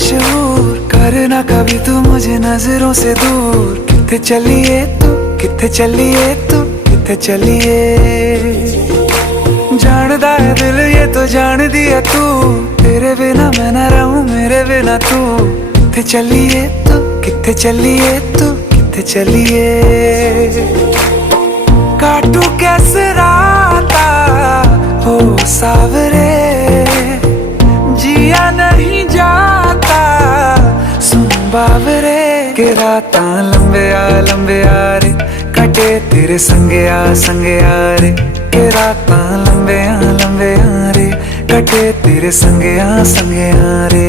मशहूर, करना कभी तू मुझे नजरों से दूर। किथे चलिए तू, किथे चलिए तू, किथे चलिए। जानदा है दिल ये तो जान दिया तू, तेरे बिना मैं ना रहूं मेरे बिना तू। किथे चलिए तू, किथे चलिए तू, किथे चलिए। काटू कैसे राता हो सावरे, जिया नहीं जाता सुन बावरे। के राता लंबे आ रे, कटे तेरे संगे आ रे। के राता लंबे आ रे, कटे तेरे संगे आ रे।